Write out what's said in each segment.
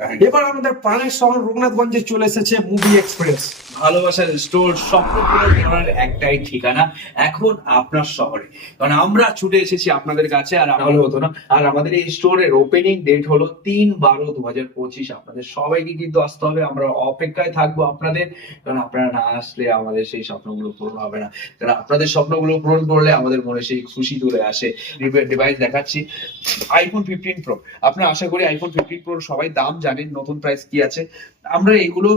এবার আমাদের প্রাণের শহর রঘুনাথগঞ্জে চলে এসেছে মুভি এক্সপ্রেস। ভালোবাসার স্টোর, স্বপ্ন পূরণ করার একটাই ঠিকানা এখন আপনার শহরে। কারণ আমরা ছুটে এসেছি আপনাদের কাছে, আর নাহলে হতো না। আর আমাদের এই স্টোরের ওপেনিং ডেট হলো 3/12/2025। আপনাদের সবাইকে কিন্তু আসতে হবে, আমরা অপেক্ষায় থাকবো আপনাদের। কারণ আপনারা না আসলে আমাদের সেই স্বপ্নগুলো পূরণ হবে না। কারণ আপনাদের স্বপ্নগুলো পূরণ করলে আমাদের মনে সেই খুশি চলে আসে। ডিভাইস দেখাচ্ছি, আইফোন 15 প্রো। আপনারা আশা করি আইফোন 15 প্রো সবাই দাম জানেন, নতুন প্রাইস কি আছে। আমরা এগুলো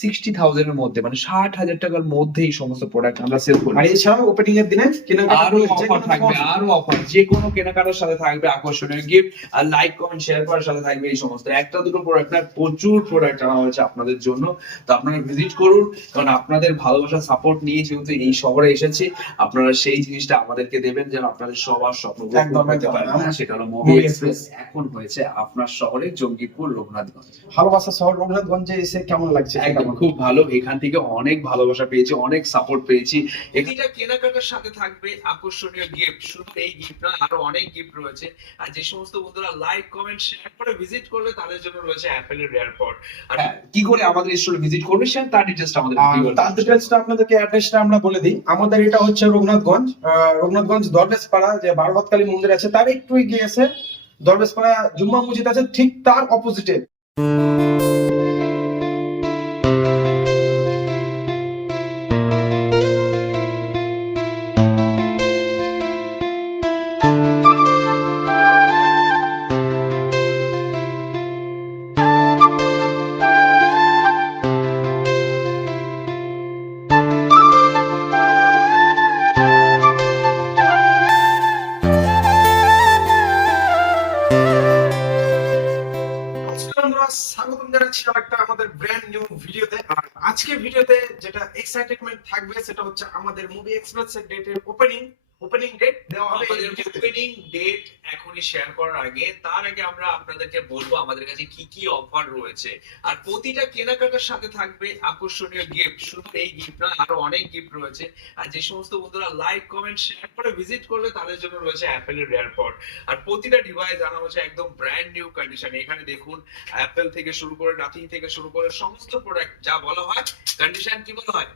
60,000 এর মধ্যে, মানে 60,000 টাকার মধ্যে এই সমস্ত প্রোডাক্ট আমরা সেল করি। আর এছাড়াও ওপেনিং এর দিনে আরো অফার থাকবে, আরো অফার, যে কোনো কেনাকাটার সাথে থাকবে আকর্ষণীয় গিফট, আর লাইক কমেন্ট শেয়ার করার সাথে থাকবে এই সমস্ত। একটা দুটো প্রোডাক্ট না, প্রচুর প্রোডাক্ট আনা হয়েছে আপনাদের জন্য। তো আপনারা ভিজিট করুন, কারণ আপনাদের ভালোবাসা সাপোর্ট নিয়ে যেহেতু এই শহরে এসেছি, আপনারা সেই জিনিসটা আমাদেরকে দেবেন যেন আপনাদের সবার স্বপ্ন পূরণ করতে পারেন। সেটা হলো মুভি এক্সপ্রেস, এখন হয়েছে আপনার শহরে জঙ্গিপুর রঘুনাথগঞ্জ। ভালোবাসা শহর রঘুনাথগঞ্জে এসে কেমন লাগছে? একদম খুব ভালো, এখান থেকে অনেক ভালোবাসা পেয়েছি, অনেক সাপোর্ট পেয়েছি। এটা কেনাকাটার সাথে থাকবে আকর্ষণীয় গিফট। শুধু এই গিফট না, আরো অনেক গিফট রয়েছে। আর যে সমস্ত বন্ধুরা লাইক কমেন্ট শেয়ার করে ভিজিট করবে তাদের জন্য রয়েছে অ্যাপেলের এয়ারপড। আর কি করে আমাদের স্টোরে ভিজিট করবে সেটা তার ডিটেইলসটা আমাদের তার ডিটেইলসটা আপনাদেরকে অ্যাড্রেসটা আমরা বলে দিই। আমাদের এটা হচ্ছে রঘুনাথগঞ্জ, রঘুনাথগঞ্জ দরবেশপাড়া যে বারোহাতকালী মন্দির আছে তার একটু এগিয়ে এসে দরবেশপাড়া জুম্মা মসজিদ আছে, ঠিক তার অপোজিটে। স্বাগতম জানাচ্ছি একটা আমাদের ব্র্যান্ড নিউ ভিডিওতে। আর আজকে ভিডিওতে যেটা এক্সাইটমেন্ট থাকবে সেটা হচ্ছে আমাদের মুভি এক্সপ্রেস এর ডেটের ওপেনিং ডেট দেওয়া হবে। ওপেনিং ডেট এখনই শেয়ার করার আগে, তার আগে আমরা আপনাদেরকে বলবো আমাদের কাছে কি কি অফার রয়েছে। আর প্রতিটা কেনাকাটার সাথে থাকবে আকর্ষণীয় গিফট। শুধু এই গিফট না, আরো অনেক গিফট রয়েছে। আর যে সমস্ত বন্ধুরা লাইক কমেন্ট শেয়ার করে ভিজিট করবে তাদের জন্য রয়েছে অ্যাপেলের এয়ারপড। আর প্রতিটা ডিভাইস আনা হচ্ছে একদম ব্র্যান্ড নিউ কন্ডিশন। এখানে দেখুন, অ্যাপেল থেকে শুরু করে নাথিং থেকে শুরু করে সমস্ত প্রোডাক্ট, যা বলা হয় কন্ডিশন কি বলা হয়,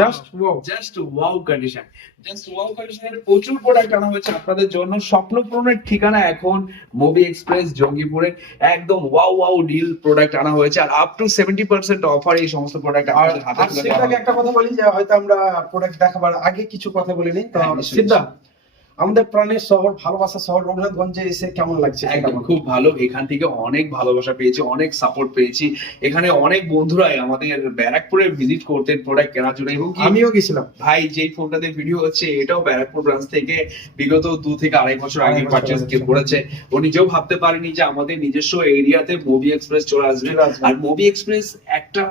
just wow, just wow condition. Just wow কন্ডিশনের প্রচুর প্রোডাক্ট আনা হয়েছে আপনাদের জন্য। স্বপ্ন পূরণের ঠিকানা এখন মুভি এক্সপ্রেস জঙ্গিপুরে। একদম ওয়াও ওয়াও ডিল প্রোডাক্ট আনা হয়েছে, আর আপ টু 70% অফার এই সমস্ত প্রোডাক্ট আপনাদের হাতে তুলে দেওয়া হবে। একটা কথা বলি যে হয়তো আমরা প্রোডাক্ট দেখাবার আগে কিছু কথা বলিনি। তো সিদ্ধা, আমাদের প্রাণের শহর, ভালোবাসা শহর রঘুনাথগঞ্জে এসে কেমন লাগছে? একদম খুব ভালো, এখান থেকে অনেক ভালোবাসা পেয়েছি, অনেক সাপোর্ট পেয়েছি। এখানে অনেক বন্ধুরাই আমাদের ব্যারাকপুরে ভিজিট করতেন প্রোডাক্ট কেনার জন্য, এবং আমিও গেছিলাম। ভাই যেই ফোনটাতে ভিডিও হচ্ছে এটাও ব্যারাকপুর ব্রাঞ্চ থেকে বিগত 2 থেকে 2.5 বছর আগে পারচেজ করেছে। ও নিজেও ভাবতে পারেনি যে আমাদের নিজস্ব এরিয়াতে মুভি এক্সপ্রেস চলে আসবে। আর মুভি এক্সপ্রেস একটা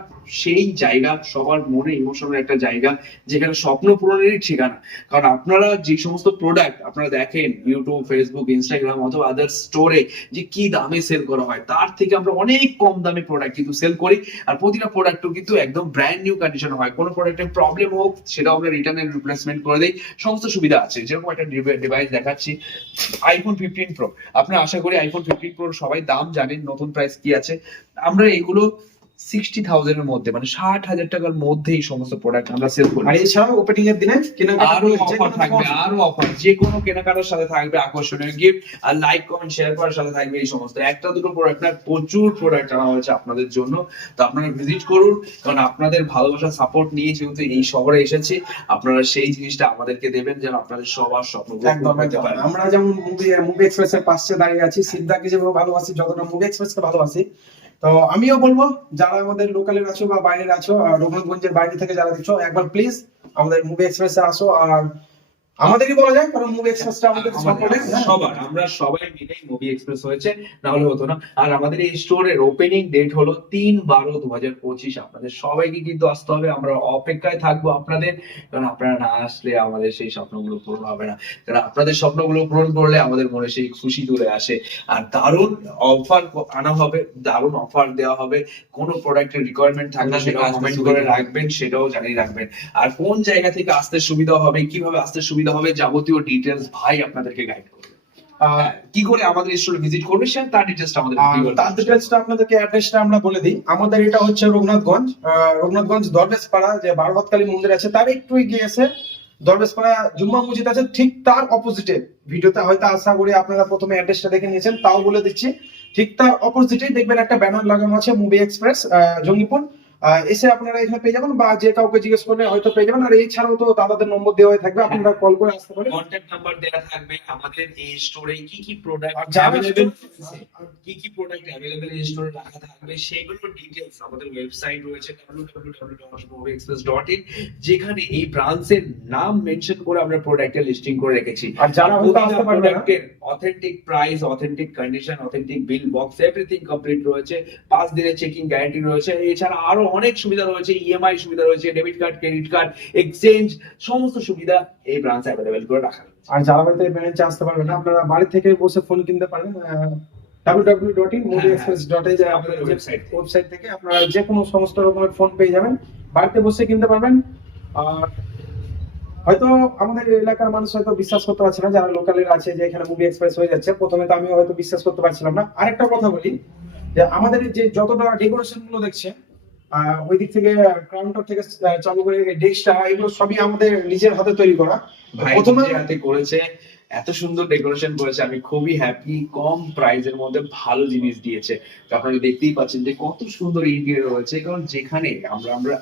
সেই জায়গা, সবার মনে ইমোশনাল একটা জায়গা, যেখানে স্বপ্ন পূরণেরই ঠিকানা। কারণ আপনারা যে সমস্ত প্রোডাক্ট আপনারা দেখেন ইউটিউব, ফেসবুক, ইনস্টাগ্রাম অথবা আদার স্টোরে যে কি দামে সেল করা হয়, তার থেকে আমরা অনেক কম দামে প্রোডাক্ট কিন্তু সেল করি। আর প্রতিটা প্রোডাক্টও কিন্তু একদম ব্র্যান্ড নিউ কন্ডিশন হয়। কোনো প্রোডাক্টের প্রবলেম হোক সেটাও আমরা রিটার্ন এন্ড রিপ্লেসমেন্ট করে দেই, সমস্ত সুবিধা আছে। যেরকম একটা ডিভাইস দেখাচ্ছি, আইফোন 15 প্রো। আপনারা আশা করি আইফোন 15 প্রো সবাই দাম জানেন, নতুন প্রাইস কি আছে। আমরা এগুলো 60,000 এর মধ্যে, মানে 60,000 টাকার মধ্যে এই সমস্ত প্রোডাক্ট আমরা সেল করি। আর এছাড়াও ওপেনিং এর দিনে আরো অফার থাকবে, আরো অফার, যে কোনো কেনাকাটার সাথে থাকবে আকর্ষণীয় গিফট, আর লাইক কমেন্ট শেয়ার করার সাথে থাকবে এই সমস্ত। একটা দুটো প্রোডাক্ট না, প্রচুর প্রোডাক্ট আনা হয়েছে আপনাদের জন্য। তো আপনারা ভিজিট করুন, কারণ আপনাদের ভালোবাসা সাপোর্ট নিয়ে যেহেতু এই শহরে এসেছি, আপনারা সেই জিনিসটা আমাদেরকে দেবেন যেন আপনাদের সবার স্বপ্ন পূরণ করতে পারেন। আমরা যেমন মুভি এক্সপ্রেস এর পাশে দাঁড়িয়ে আছি, সিদ্ধাকে যেভাবে ভালোবাসি, যতটা মুভি এক্সপ্রেস কে ভালোবাসি, তো আমিও বলবো যারা আমাদের লোকালের আছো বা বাইরের আছো, রঘুনাথগঞ্জের বাইরে থেকে যারা দেখছো, একবার প্লিজ আমাদের মুভি এক্সপ্রেসে আসো। আর আমাদেরই বলা যায়, কারণ মুভি এক্সপ্রেসটা আমাদের সবার, আমরা সবাই মিলেই মুভি এক্সপ্রেস হয়েছে, না হলে হতো না। আর আমাদের এই স্টোরের ওপেনিং ডেট হলো 3/12/2025। আপনাদের সবাইকে কিন্তু আসতে হবে, আমরা অপেক্ষায় থাকবো আপনাদের। কারণ আপনারা না আসলে আমাদের সেই স্বপ্নগুলো পূরণ হবে না। কারণ আপনাদের স্বপ্নগুলো পূরণ করলে আমাদের মনে সেই খুশি চলে আসে। আর দারুণ অফার আনা হবে, দারুণ অফার দেওয়া হবে। কোনো প্রোডাক্টের রিকোয়ারমেন্ট থাকলে সেটা কমেন্ট করে রাখবেন, সেটাও জানিয়ে রাখবেন। আর কোন জায়গা থেকে আসতে সুবিধা হবে, কিভাবে আসতে সুবিধা হবে, যাবতীয় ডিটেলস ভাই আপনাদেরকে গাইড করবে। কি করে আমাদের স্টোরে ভিজিট করবে সে তার ডিটেইলসটা আমাদের তার ডিটেলসটা আপনাদেরকে অ্যাড্রেসটা আমরা বলে দিই। আমাদের এটা হচ্ছে রঘুনাথগঞ্জ দরবেশপাড়া যে বারোহাতকালী মন্দির আছে তার একটু এগিয়ে আছে দরবেশপাড়া জুম্মা মসজিদ আছে, ঠিক তার অপোজিটে। ভিডিওতে হয়তো আশা করি আপনারা প্রথমে অ্যাড্রেসটা দেখে নিয়েছেন, তাও বলে দিচ্ছি। ঠিক তার অপোজিটে দেখবেন একটা ব্যানার লাগানো আছে মুভি এক্সপ্রেস জঙ্গিপুর। এসে আপনারা এখানে পেয়ে যাবেন, বা যে কাউকে জিজ্ঞেস করলে হয়তো পেয়ে যাবেন। আর এছাড়াও তো দাদাদের নম্বর দেওয়া থাকবে, আপনারা কল করে আসতে পারেন। কন্টাক্ট নাম্বার দেওয়া থাকবে। আমাদের এই স্টোরে কি কি প্রোডাক্ট আর যারা अवेलेबल কি কি প্রোডাক্ট अवेलेबल এই স্টোরে রাখা থাকবে সেগুলোর ডিটেইলস আমাদের ওয়েবসাইট রয়েছে www.movieexpress.in, যেখানে এই ব্রাঞ্চের নাম মেনশন করে আমরা প্রোডাক্টের লিস্টিং করে রেখেছি। আর যারা হয়তো আসতে পারবে না, authentic price, authentic condition, authentic bill box everything complete রয়েছে। 5 দিনের চেকিং গ্যারান্টি রয়েছে। এছাড়া আরো অনেক সুবিধা রয়েছে, ইএমআই সুবিধা রয়েছে, debit card, credit card, exchange, সমস্ত সুবিধা এই ব্রাঞ্চে अवेलेबल করে রাখা হয়েছে। আর যারা হয়তো এই ব্রাঞ্চে আসতে পারবে না, আপনারা বাড়ি থেকে বসে ফোন কিনতে পারেন www.movieexpress.in যে আমাদের ওয়েবসাইট থেকে আপনারা যে কোনো সমস্ত রকমের ফোন পেয়ে যাবেন, বাড়িতে বসে কিনতে পারবেন। আর হয়তো আমাদের এলাকার মানুষ হয়তো বিশ্বাস করতে পারছে না, যারা লোকালের আছে যে এখানে মুভি এক্সপ্রেস হয়ে যাচ্ছে। প্রথমে তো আমিও হয়তো বিশ্বাস করতে পারছিলাম না। আরেকটা কথা বলি, যে আমাদের যে যতটা ডেকোরেশন গুলো দেখছেন ওই দিক থেকে কাউন্টার থেকে চালু করে ডেস্কটা, এগুলো সবই আমাদের নিজের হাতে তৈরি করা। ভাই প্রথমে নিজের হাতে করেছে, এত সুন্দর ডেকোরেশন করেছে, আমি খুবই হ্যাপি। কম প্রাইসের মধ্যে ভালো জিনিস দিয়েছে। তো আপনারা দেখতেই পাচ্ছেন যে কত সুন্দর ইন্টেরিয়র রয়েছে। কারণ যেখানে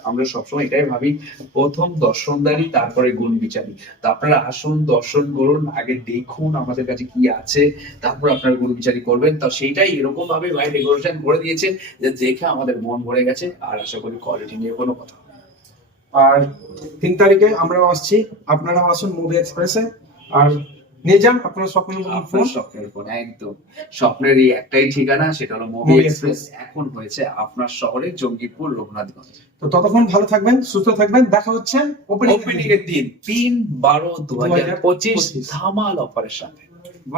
আমরা সবসময় এটাই ভাবি, প্রথম দর্শনদারি তারপরে গুণ বিচারি। তো আপনারা আসুন, দর্শন করুন, আগে দেখুন আমাদের কাছে কি আছে, তারপর আপনারা গুণ বিচারি করবেন। তো সেইটাই এরকম ভাবে ভাই ডেকোরেশন করে দিয়েছে যে দেখে আমাদের মন ভরে গেছে। আর আশা করি কোয়ালিটি নিয়ে কোনো কথা হবে না। আর 3 তারিখে আমরাও আসছি, আপনারাও আসুন মুভি এক্সপ্রেসে। আর নিয়ে যান আপনার স্বপ্নের ফোন। আপনার স্বপ্নের ফোন, একদম স্বপ্নেরই একটাই ঠিকানা, সেটা হলো মুভি Movie এক্সপ্রেস। এখন হয়েছে আপনার শহরে জঙ্গিপুর রঘুনাথগঞ্জ। তো ততক্ষণ ভালো থাকবেন, সুস্থ থাকবেন, দেখা হচ্ছে ওপেনিং এর দিন 3/12/2025 ধামাল অফারের সাথে।